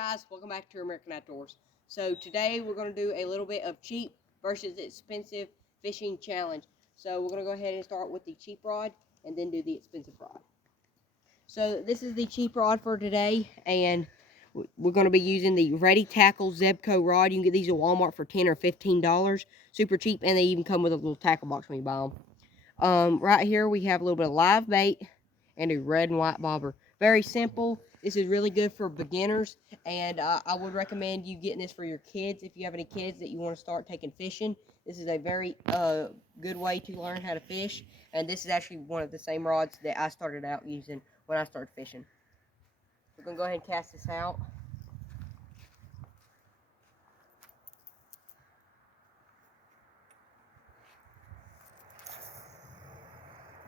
guys, welcome back to American Outdoors. So today we're going to do a little bit of cheap versus expensive fishing challenge. So we're going to go ahead and start with the cheap rod and then do the expensive rod. So this is the cheap rod for today, and we're going to be using the Ready Tackle Zebco rod. You can get these at Walmart for $10 or $15, super cheap, and they even come with a little tackle box when you buy them. Right here we have a little bit of live bait and a red and white bobber. Very simple. This is really good for beginners, and I would recommend you getting this for your kids if you have any kids that you want to start taking fishing. This is a very good way to learn how to fish, and this is actually one of the same rods that I started out using when I started fishing. We're going to go ahead and cast this out.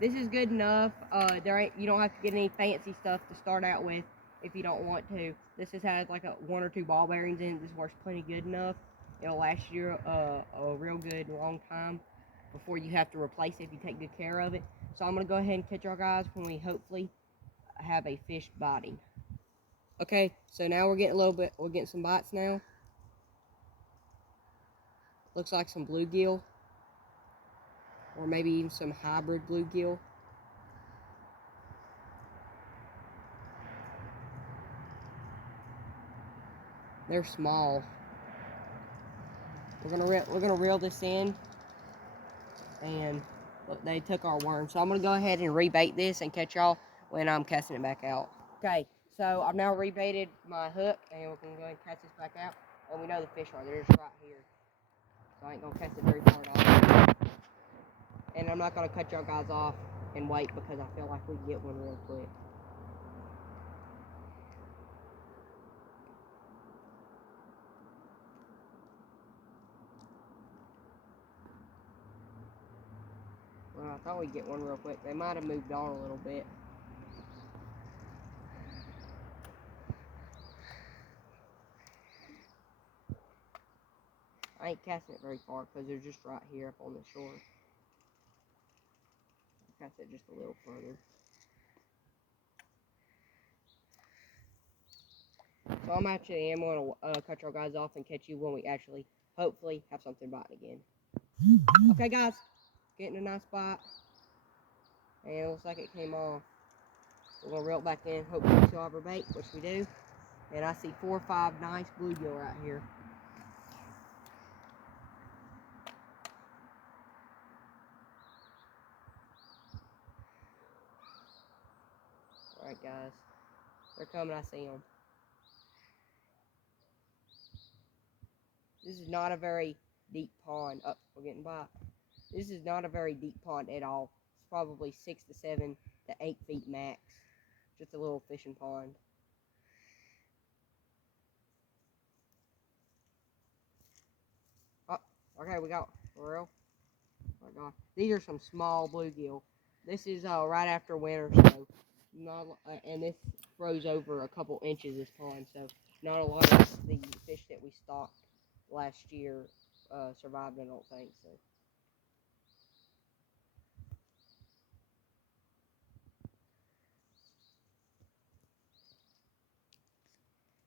This is good enough. You don't have to get any fancy stuff to start out with if you don't want to. This just has like one or two ball bearings in it. This works plenty good enough. It'll last you a real good long time before you have to replace it if you take good care of it. So I'm going to go ahead and catch our guys when we hopefully have a fish biting. Okay, so now we're getting some bites now. Looks like some bluegill, or maybe even some hybrid bluegill. They're small. We're gonna reel this in, and look, they took our worm. So I'm gonna go ahead and rebait this and catch y'all when I'm casting it back out. Okay, so I've now rebaited my hook, and we're gonna go ahead and cast this back out. And we know the fish are there, just right here. So I ain't gonna cast it very far at all. And I'm not gonna cut y'all guys off and wait because I feel like we can get one real quick. Well, I thought we'd get one real quick. They might have moved on a little bit. I ain't casting it very far because they're just right here up on the shore. I'll cast it just a little further. So I'm going to cut your guys off and catch you when we actually, hopefully, have something biting again. Okay, guys, getting a nice bite. And it looks like it came off. We're going to reel it back in. Hopefully we still have our bait, which we do. And I see 4 or 5 nice bluegill right here. Alright, guys. They're coming. I see them. This is not a very deep pond. Oh, we're getting bite. This is not a very deep pond at all. It's probably 6 to 7 to 8 feet max. Just a little fishing pond. Oh, okay, we got for real. Oh my God, these are some small bluegill. This is right after winter, so not and this froze over a couple inches this pond, so not a lot of the fish that we stocked last year survived. I don't think so.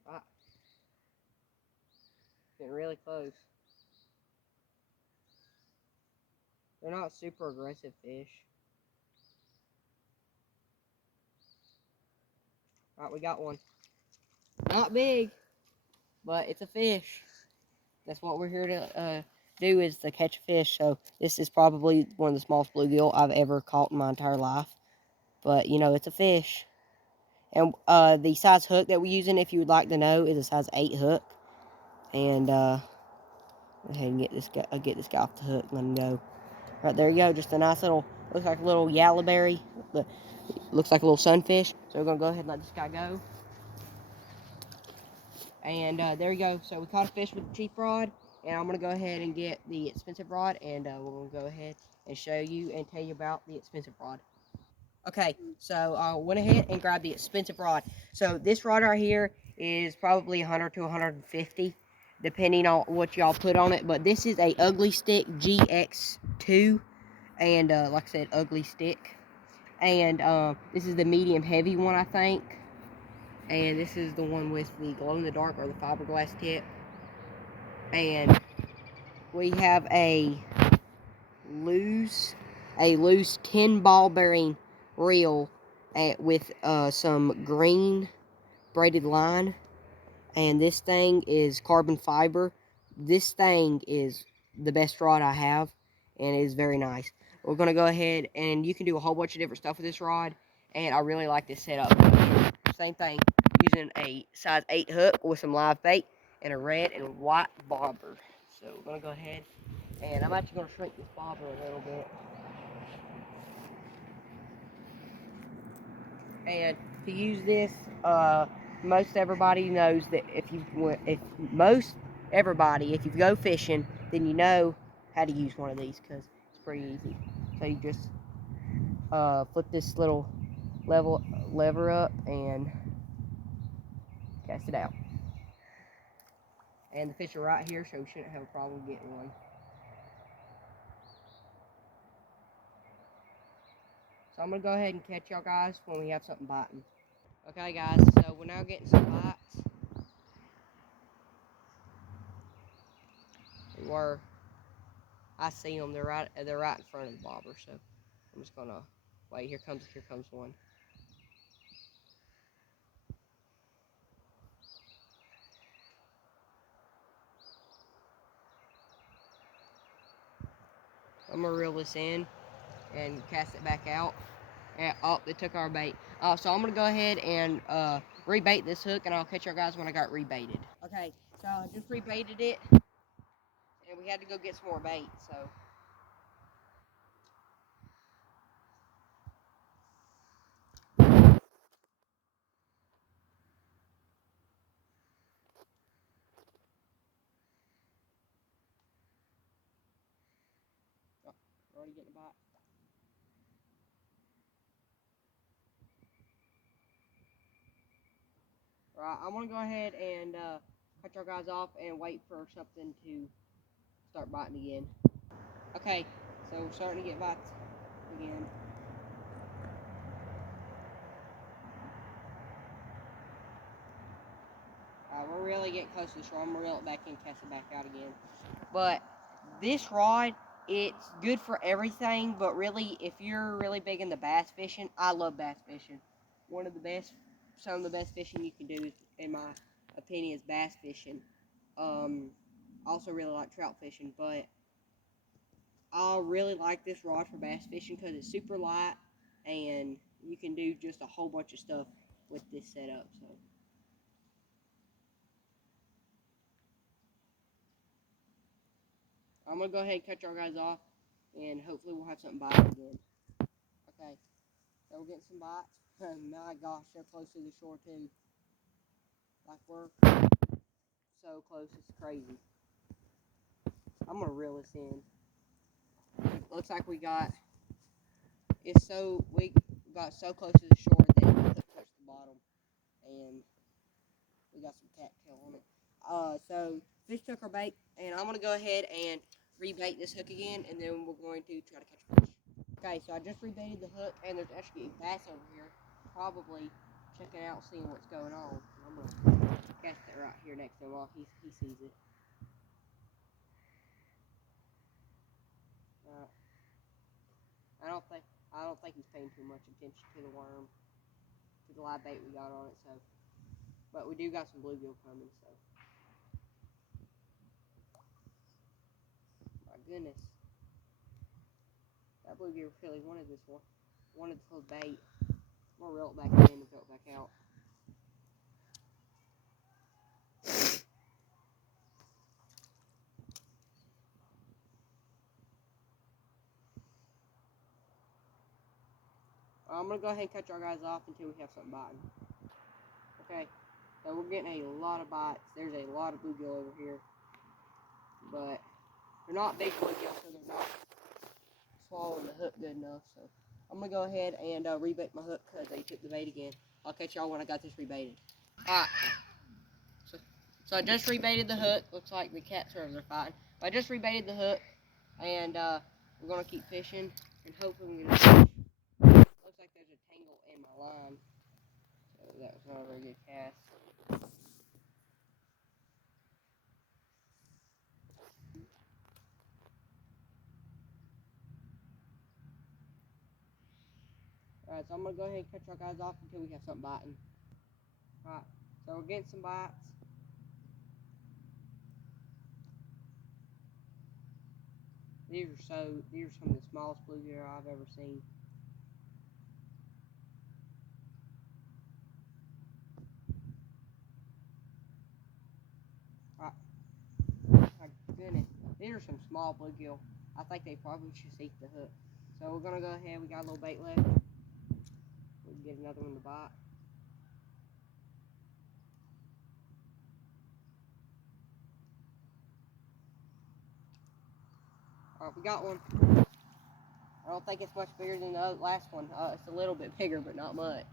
Ah, getting really close. They're not super aggressive fish. Alright, we got one. Not big, but it's a fish. That's what we're here to do, is to catch a fish. So this is probably one of the smallest bluegill I've ever caught in my entire life. But, you know, it's a fish. And the size hook that we're using, if you would like to know, is a size 8 hook. And go ahead and get this guy off the hook and let him go. Right, there you go. Just a nice little, looks like a little yellowberry. Looks like a little sunfish. So we're going to go ahead and let this guy go. And there you go. So we caught a fish with the cheap rod. And I'm going to go ahead and get the expensive rod. And we're going to go ahead and show you and tell you about the expensive rod. Okay, so I went ahead and grabbed the expensive rod. So this rod right here is probably 100 to 150, depending on what y'all put on it. But this is a Ugly Stik GX2, and like I said, Ugly Stik. And this is the medium heavy one, I think. And this is the one with the glow-in-the-dark or the fiberglass tip. And we have a loose 10 ball bearing reel with some green braided line. And this thing is carbon fiber. This thing is the best rod I have, and it is very nice. We're going to go ahead, and you can do a whole bunch of different stuff with this rod, and I really like this setup. Same thing, using a size 8 hook with some live bait and a red and white bobber. So we're going to go ahead, and I'm actually going to shrink this bobber a little bit. And to use this, most everybody knows that if you go fishing, then you know how to use one of these because it's pretty easy. So you just flip this little lever up and cast it out. And the fish are right here, so we shouldn't have a problem getting one. So I'm going to go ahead and catch y'all guys when we have something biting. Okay guys, so we're now getting some bites. Where I see them, they're right in front of the bobber, so I'm just gonna wait. Here comes one. I'm gonna reel this in and cast it back out. And, oh, they took our bait. So I'm gonna go ahead and rebait this hook, and I'll catch you guys when I got rebaited. Okay, so I just rebaited it, and we had to go get some more bait. So. Oh, we're already getting a bite. Right, I'm gonna go ahead and cut your guys off and wait for something to start biting again. Okay, so we're starting to get bites again. We're really getting close to the shore. I'm gonna reel it back in, cast it back out again. But this rod, it's good for everything, but really, if you're really big into bass fishing, I love bass fishing. Some of the best fishing you can do, in my opinion, is bass fishing. I also really like trout fishing, but I really like this rod for bass fishing because it's super light, and you can do just a whole bunch of stuff with this setup. So. I'm gonna go ahead and cut our guys off, and hopefully we'll have something biting again. Okay, so we're getting some bites. My gosh, they're close to the shore too. Like we're so close, it's crazy. I'm gonna reel this in. Looks like we got so close to the shore that we couldn't touch the bottom, and we got some cattail on it. So fish took our bait, and I'm gonna go ahead and rebait this hook again, and then we're going to try to catch a fish. Okay, so I just rebaited the hook, and there's actually a bass over here, probably checking out, seeing what's going on. I'm gonna cast it right here next to him while he sees it. I don't think he's paying too much attention to the worm, to the live bait we got on it. So, but we do got some bluegill coming. So, my goodness, that bluegill really wanted this one, wanted the whole bait. I'm gonna reel it back in and throw it back out. I'm gonna go ahead and cut our guys off until we have something biting. Okay, so we're getting a lot of bites. There's a lot of bluegill over here, but they're not big bluegill, so they're not swallowing the hook good enough. So I'm gonna go ahead and rebait my hook because they took the bait again. I'll catch y'all when I got this rebaited. Alright, so I just rebaited the hook. Looks like the cats are fighting. But I just rebaited the hook, and we're gonna keep fishing, and hopefully we can get a fish. Looks like there's a tangle in my line. So that was not a very good cast. Alright, so I'm going to go ahead and cut our guys off until we have something biting. Alright, so we're getting some bites. These are some of the smallest bluegill I've ever seen. Alright, my goodness, these are some small bluegill. I think they probably just eat the hook. So we're going to go ahead, we got a little bait left. We can get another one to bite. Alright, we got one. I don't think it's much bigger than the last one. It's a little bit bigger, but not much.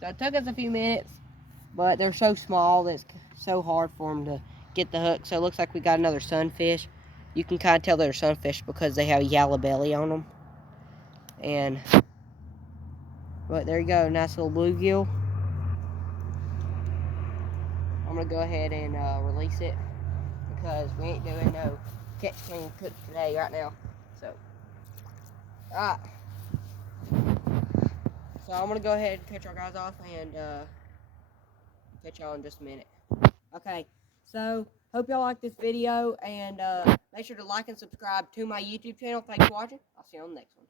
So it took us a few minutes, but they're so small that it's so hard for them to get the hook. So it looks like we got another sunfish. You can kind of tell they're sunfish because they have a yellow belly on them. But there you go, nice little bluegill. I'm gonna go ahead and release it because we ain't doing no catch, clean, cook today right now. So, alright. So I'm gonna go ahead and catch our guys off and catch y'all in just a minute. Okay, so hope y'all like this video and make sure to like and subscribe to my YouTube channel. Thanks for watching. I'll see you on the next one.